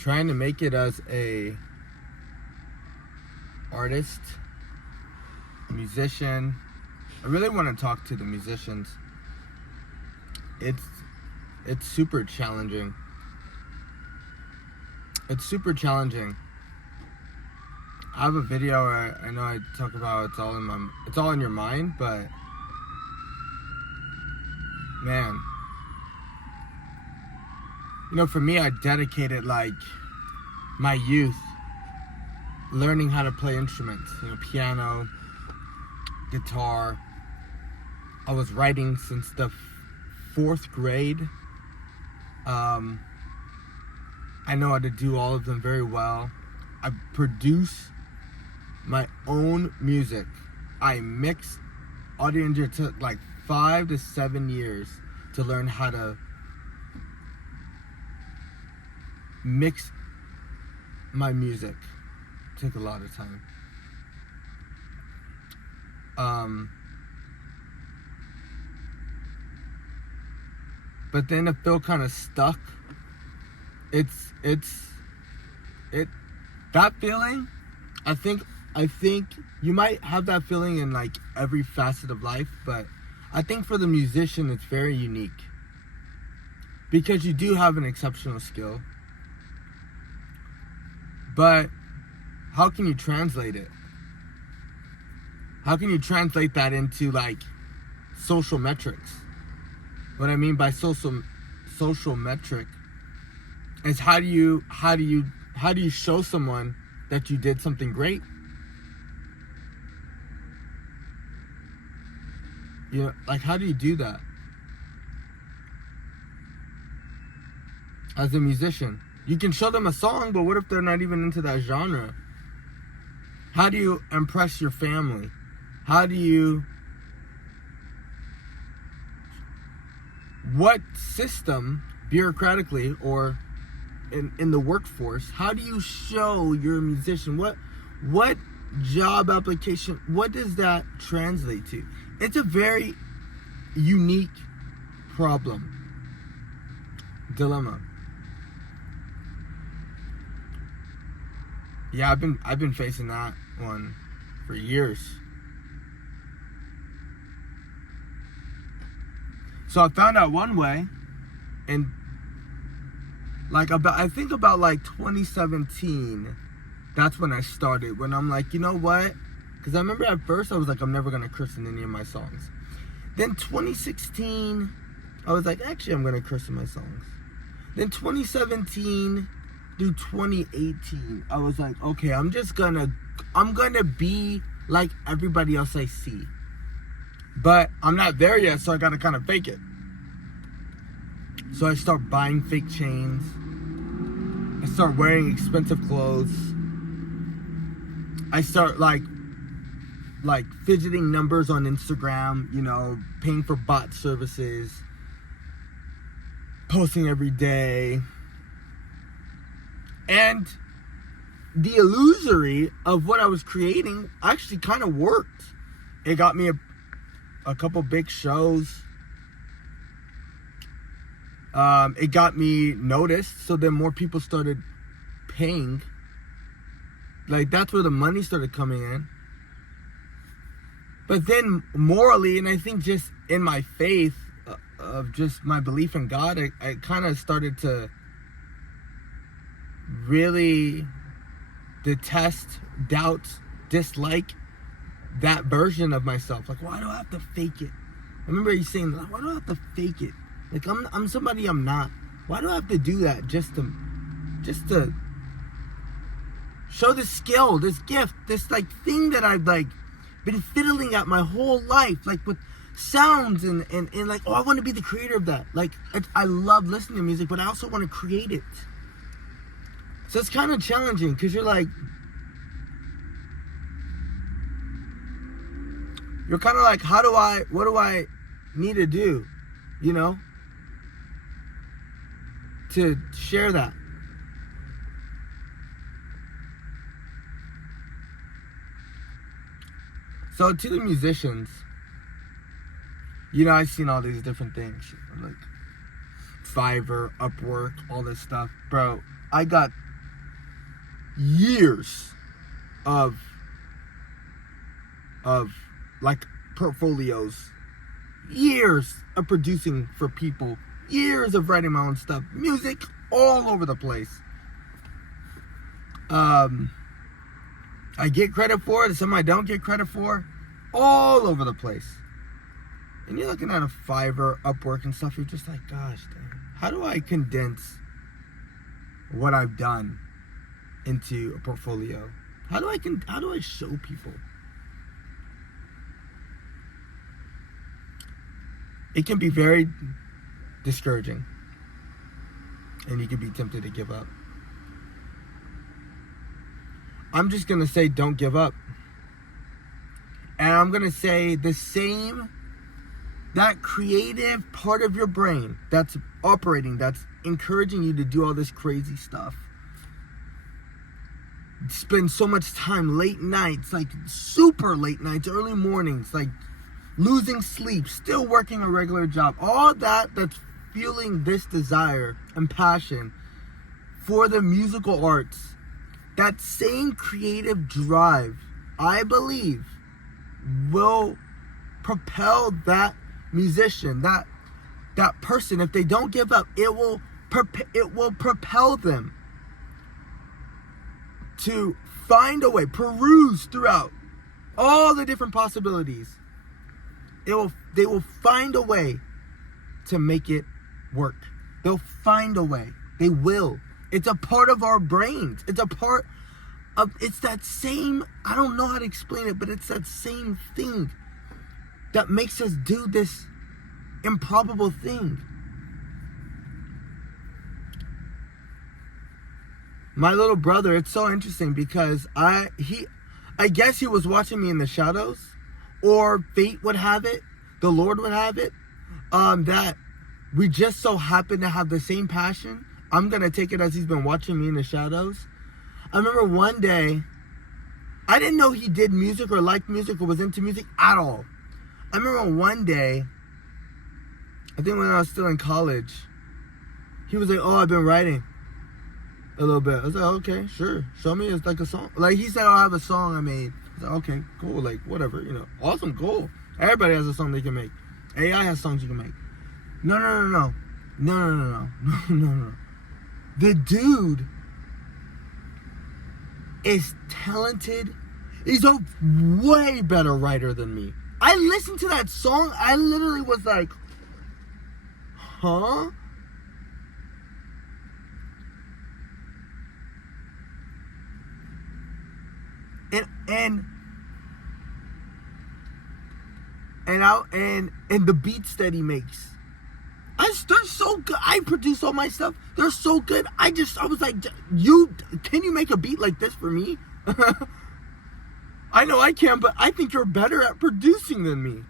trying to make it as a artist, a musician. I really want to talk to the musicians. It's super challenging. It's super challenging. I have a video where I know I talk about it's all in your mind, but man, for me, I dedicated like my youth learning how to play instruments, piano, guitar. I was writing since the fourth grade. I know how to do all of them very well. I produce my own music. I mix audio engineer. Took like 5 to 7 years to learn how to mix my music. Took a lot of time. But then I feel kind of stuck. That feeling, I think you might have that feeling in like every facet of life, but I think for the musician it's very unique. Because you do have an exceptional skill. But how can you translate it? How can you translate that into like social metrics? What I mean by social metric is how do you show someone that you did something great? Like how do you do that? As a musician, you can show them a song, but what if they're not even into that genre? How do you impress your family? What system, bureaucratically or in the workforce, how do you show you're a musician? What job application, what does that translate to? It's a very unique dilemma. Yeah, I've been facing that one for years. So I found out one way, and I think about 2017, that's when I started. When I'm like, you know what? Because I remember at first I was like, I'm never gonna curse in any of my songs. Then 2016, I was like, actually, I'm gonna curse in my songs. Then 2017 through 2018, I was like, okay, I'm gonna be like everybody else I see. But I'm not there yet, so I gotta kind of fake it. So I start buying fake chains. I start wearing expensive clothes. I start like fidgeting numbers on Instagram, paying for bot services, posting every day. And the illusory of what I was creating actually kind of worked. It got me a couple big shows. It got me noticed, so then more people started paying. Like, that's where the money started coming in. But then morally, and I think just in my faith of just my belief in God, I kind of started to really detest, doubt, dislike that version of myself. Like, why do I have to fake it? I remember you saying, why do I have to fake it? Like, I'm somebody I'm not. Why do I have to do that just to show this skill, this gift, this thing that I've been fiddling at my whole life, with sounds and I want to be the creator of that. I love listening to music, but I also want to create it. So it's kind of challenging because you're kind of like, what do I need to do, to share that? So to the musicians, I've seen all these different things, like Fiverr, Upwork, all this stuff. Bro, I got years of like portfolios, years of producing for people, years of writing my own stuff, music all over the place. I get credit for it, some I don't get credit for, all over the place. And you're looking at a Fiverr, Upwork and stuff, you're just like, gosh, dang, how do I condense what I've done into a portfolio? How do I show people? It can be very discouraging, and you can be tempted to give up. I'm just gonna say, don't give up. And I'm gonna say the same, that creative part of your brain that's operating, that's encouraging you to do all this crazy stuff, spend so much time, late nights, like super late nights, early mornings, like losing sleep, still working a regular job, all that's fueling this desire and passion for the musical arts. That same creative drive, I believe, will propel that musician, that person. If they don't give up, it will propel them to find a way, peruse throughout all the different possibilities. They will find a way to make it work. They'll find a way. They will. It's a part of our brains. It's that same, I don't know how to explain it, but it's that same thing that makes us do this improbable thing. My little brother, it's so interesting because I guess he was watching me in the shadows, or fate would have it, the Lord would have it, that we just so happen to have the same passion. I'm going to take it as he's been watching me in the shadows. I remember one day, I didn't know he did music or liked music or was into music at all. I remember one day, I think when I was still in college, he was like, oh, I've been writing a little bit. I was like, okay, sure. Show me. It's like a song. Like he said, oh, I have a song I made. I was like, okay, cool. Like, whatever, awesome, cool. Everybody has a song they can make. AI has songs you can make. No. The dude is talented. He's a way better writer than me. I listened to that song. I literally was like, huh? And the beats that he makes, they're so good. I produce all my stuff. They're so good. I was like, can you make a beat like this for me? I know I can, but I think you're better at producing than me.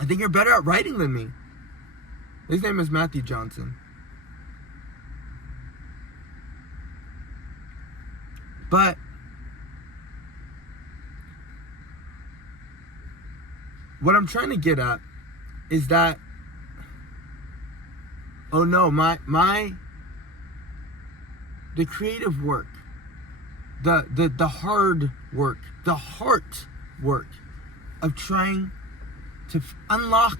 I think you're better at writing than me. His name is Matthew Johnson. But what I'm trying to get at is that, oh no, the creative work, the hard work, the heart work of trying to unlock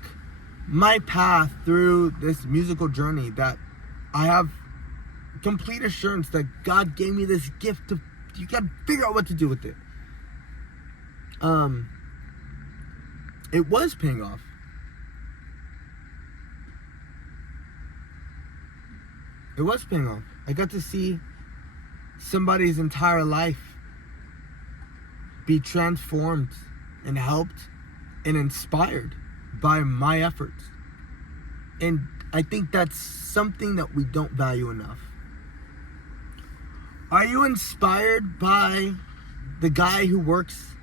my path through this musical journey, that I have complete assurance that God gave me this gift to, you gotta figure out what to do with it. It was paying off. It was paying off. I got to see somebody's entire life be transformed and helped and inspired by my efforts. And I think that's something that we don't value enough. Are you inspired by the guy who works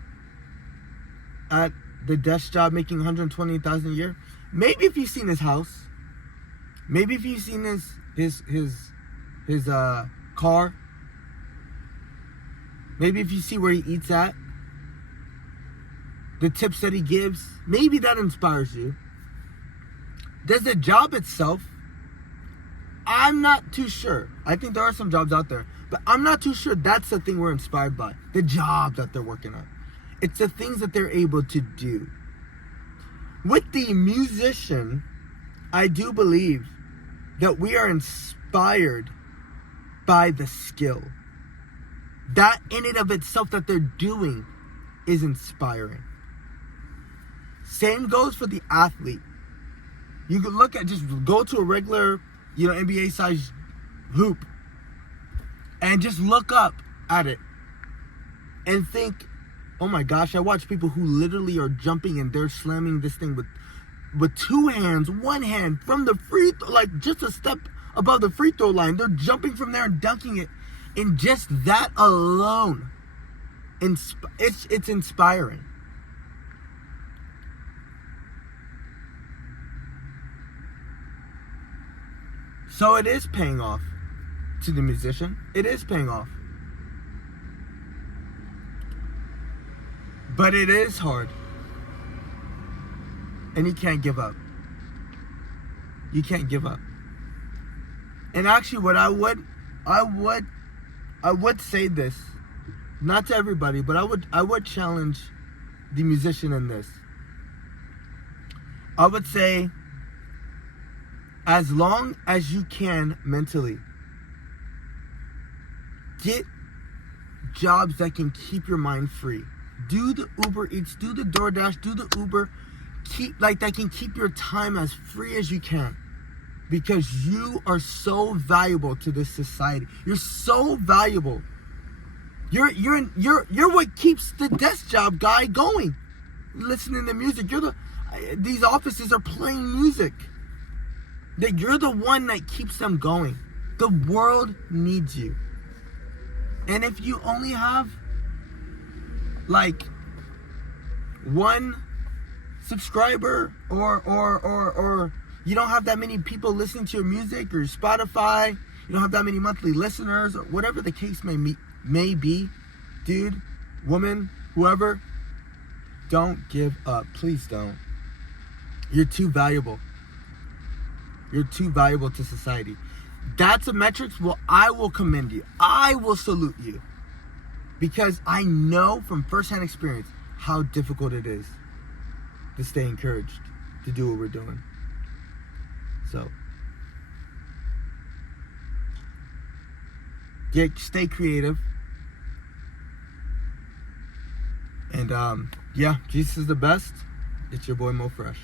at the desk job making $120,000 a year? Maybe if you've seen his house, maybe if you've seen his car, maybe if you see where he eats at, the tips that he gives, maybe that inspires you. Does the job itself? I'm not too sure. I think there are some jobs out there, But I'm not too sure that's the thing we're inspired by. The job that they're working on. It's the things that they're able to do. With the musician, I do believe that we are inspired by the skill. That in and of itself that they're doing is inspiring. Same goes for the athlete. You can look at, just go to a regular, NBA size hoop and just look up at it and think, oh my gosh, I watch people who literally are jumping and they're slamming this thing with two hands, one hand from the free throw, like just a step above the free throw line. They're jumping from there and dunking it. And just that alone, it's inspiring. So it is paying off to the musician. It is paying off. But it is hard. And you can't give up. You can't give up. And actually what I would say this, not to everybody, but I would challenge the musician in this. I would say, as long as you can mentally, get jobs that can keep your mind free. Do the Uber Eats, do the DoorDash, do the Uber, that can keep your time as free as you can. Because you are so valuable to this society. You're so valuable. You're what keeps the desk job guy going. Listening to music. These offices are playing music. That you're the one that keeps them going. The world needs you. And if you only have like one subscriber or you don't have that many people listening to your music or Spotify, you don't have that many monthly listeners or whatever the case may be, dude, woman, whoever, don't give up. Please don't. You're too valuable. You're too valuable to society. That's a metrics. Well, I will commend you. I will salute you. Because I know from firsthand experience how difficult it is to stay encouraged to do what we're doing. So, stay creative. And Jesus is the best. It's your boy Mo Fresh.